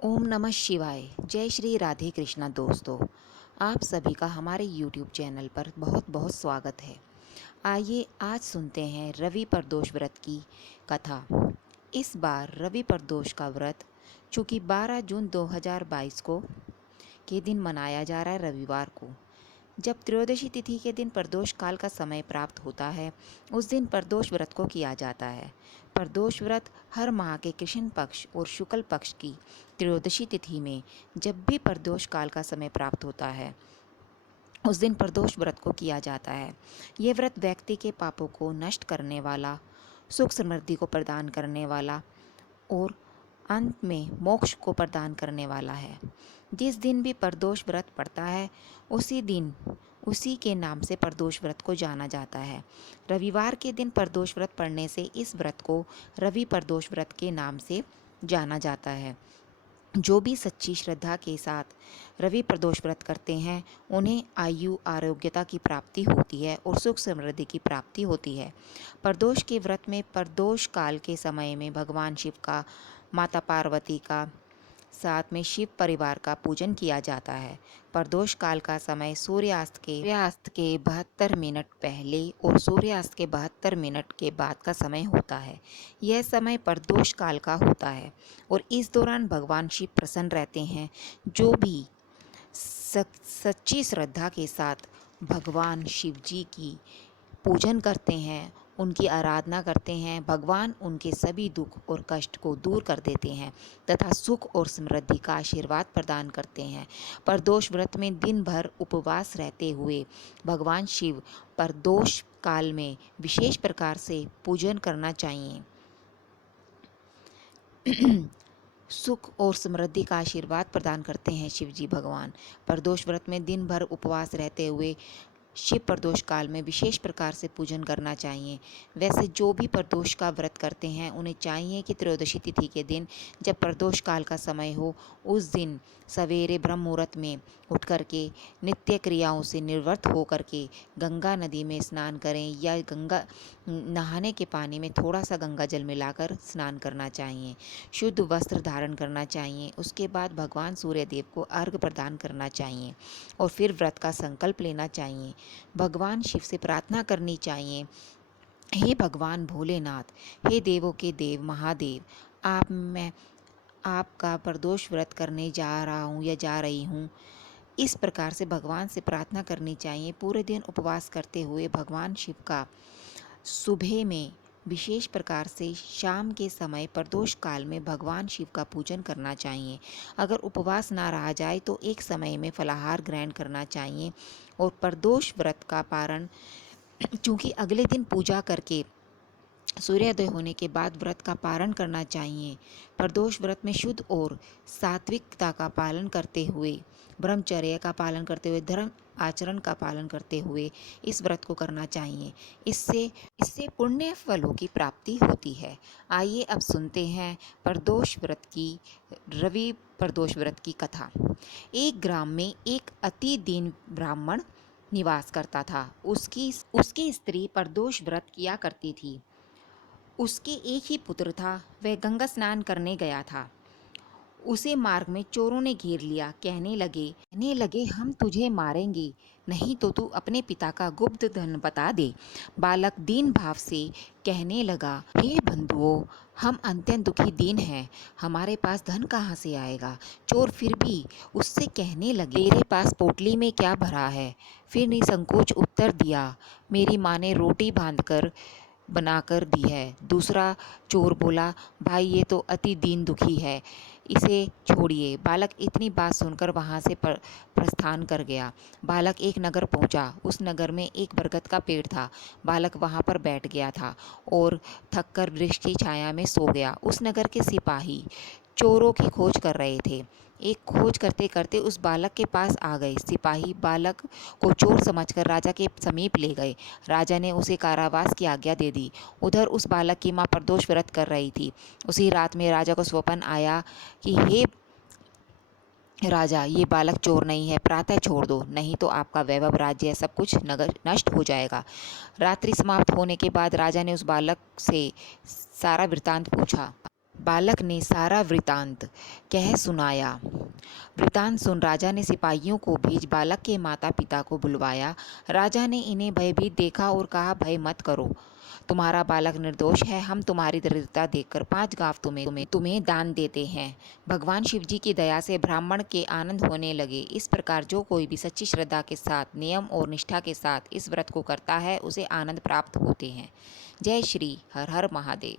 ओम नमः शिवाय। जय श्री राधे कृष्णा। दोस्तों, आप सभी का हमारे YouTube चैनल पर बहुत बहुत स्वागत है। आइए आज सुनते हैं रवि प्रदोष व्रत की कथा। इस बार रवि प्रदोष का व्रत चूँकि 12 जून 2022 को के दिन मनाया जा रहा है, रविवार को, जब त्रयोदशी तिथि के दिन प्रदोष काल का समय प्राप्त होता है, उस दिन प्रदोष व्रत को किया जाता है। प्रदोष व्रत हर माह के कृष्ण पक्ष और शुक्ल पक्ष की त्रयोदशी तिथि में जब भी प्रदोष काल का समय प्राप्त होता है, उस दिन प्रदोष व्रत को किया जाता है। यह व्रत व्यक्ति के पापों को नष्ट करने वाला, सुख समृद्धि को प्रदान करने वाला और अंत में मोक्ष को प्रदान करने वाला है। जिस दिन भी प्रदोष व्रत पड़ता है, उसी दिन उसी के नाम से प्रदोष व्रत को जाना जाता है। रविवार के दिन प्रदोष व्रत पड़ने से इस व्रत को रवि प्रदोष व्रत के नाम से जाना जाता है। जो भी सच्ची श्रद्धा के साथ रवि प्रदोष व्रत करते हैं, उन्हें आयु आरोग्यता की प्राप्ति होती है और सुख समृद्धि की प्राप्ति होती है। प्रदोष के व्रत में प्रदोष काल के समय में भगवान शिव का, माता पार्वती का, साथ में शिव परिवार का पूजन किया जाता है। प्रदोष काल का समय सूर्यास्त के 72 मिनट पहले और सूर्यास्त के 72 मिनट के बाद का समय होता है। यह समय प्रदोष काल का होता है और इस दौरान भगवान शिव प्रसन्न रहते हैं। जो भी सच्ची श्रद्धा के साथ भगवान शिव जी की पूजन करते हैं, उनकी आराधना करते हैं, भगवान उनके सभी दुख और कष्ट को दूर कर देते हैं तथा सुख और समृद्धि का आशीर्वाद प्रदान करते हैं। प्रदोष व्रत में दिन भर उपवास रहते हुए भगवान शिव प्रदोष काल में विशेष प्रकार से पूजन करना चाहिए। सुख और समृद्धि का आशीर्वाद प्रदान करते हैं शिव जी भगवान। प्रदोष व्रत में दिन भर उपवास रहते हुए शिव प्रदोष काल में विशेष प्रकार से पूजन करना चाहिए। वैसे जो भी प्रदोष का व्रत करते हैं, उन्हें चाहिए कि त्रयोदशी तिथि के दिन जब प्रदोष काल का समय हो, उस दिन सवेरे ब्रह्म मुहूर्त में उठ करके नित्य क्रियाओं से निवृत्त हो करके गंगा नदी में स्नान करें या गंगा नहाने के पानी में थोड़ा सा गंगा जल मिलाकर स्नान करना चाहिए। शुद्ध वस्त्र धारण करना चाहिए। उसके बाद भगवान सूर्य देव को अर्घ्य प्रदान करना चाहिए और फिर व्रत का संकल्प लेना चाहिए। भगवान शिव से प्रार्थना करनी चाहिए, हे भगवान भोलेनाथ, हे देवों के देव महादेव, मैं आपका प्रदोष व्रत करने जा रहा हूँ या जा रही हूँ। इस प्रकार से भगवान से प्रार्थना करनी चाहिए। पूरे दिन उपवास करते हुए भगवान शिव का सुबह में विशेष प्रकार से शाम के समय प्रदोष काल में भगवान शिव का पूजन करना चाहिए। अगर उपवास ना रहा जाए तो एक समय में फलाहार ग्रहण करना चाहिए और प्रदोष व्रत का पारण चूँकि अगले दिन पूजा करके सूर्योदय होने के बाद व्रत का पारण करना चाहिए। प्रदोष व्रत में शुद्ध और सात्विकता का पालन करते हुए, ब्रह्मचर्य का पालन करते हुए, धर्म आचरण का पालन करते हुए इस व्रत को करना चाहिए। इससे पुण्य फलों की प्राप्ति होती है। आइए अब सुनते हैं प्रदोष व्रत की, रवि प्रदोष व्रत की कथा। एक ग्राम में एक अति दीन ब्राह्मण निवास करता था। उसकी स्त्री प्रदोष व्रत किया करती थी। उसके एक ही पुत्र था। वह गंगा स्नान करने गया था। उसे मार्ग में चोरों ने घेर लिया। कहने लगे हम तुझे मारेंगे, नहीं तो तू अपने पिता का गुप्त धन बता दे। बालक दीन भाव से कहने लगा, हे बंधुओं, हम अत्यंत दुखी दीन हैं, हमारे पास धन कहाँ से आएगा। चोर फिर भी उससे कहने लगे, तेरे पास पोटली में क्या भरा है। फिर निसंकोच उत्तर दिया, मेरी माँ ने रोटी बांधकर बनाकर दी है। दूसरा चोर बोला, भाई ये तो अति दीन दुखी है, इसे छोड़िए। बालक इतनी बात सुनकर वहाँ से प्रस्थान कर गया। बालक एक नगर पहुँचा। उस नगर में एक बरगद का पेड़ था। बालक वहाँ पर बैठ गया था और थककर वृक्ष की छाया में सो गया। उस नगर के सिपाही चोरों की खोज कर रहे थे। एक खोज करते करते उस बालक के पास आ गए। सिपाही बालक को चोर समझकर राजा के समीप ले गए। राजा ने उसे कारावास की आज्ञा दे दी। उधर उस बालक की माँ प्रदोष व्रत कर रही थी। उसी रात में राजा को स्वप्न आया कि हे राजा, ये बालक चोर नहीं है, प्रातः छोड़ दो, नहीं तो आपका वैभव, राज्य, सब कुछ नगर नष्ट हो जाएगा। रात्रि समाप्त होने के बाद राजा ने उस बालक से सारा वृतांत पूछा। बालक ने सारा वृतांत कह सुनाया। वृतांत सुन राजा ने सिपाहियों को भेज बालक के माता पिता को बुलवाया। राजा ने इन्हें भयभीत देखा और कहा, भय मत करो, तुम्हारा बालक निर्दोष है। हम तुम्हारी दरिद्रता देखकर 5 गांव तुम्हें दान देते हैं। भगवान शिव जी की दया से ब्राह्मण के आनंद होने लगे। इस प्रकार जो कोई भी सच्ची श्रद्धा के साथ, नियम और निष्ठा के साथ इस व्रत को करता है, उसे आनंद प्राप्त होते हैं। जय श्री हर हर महादेव।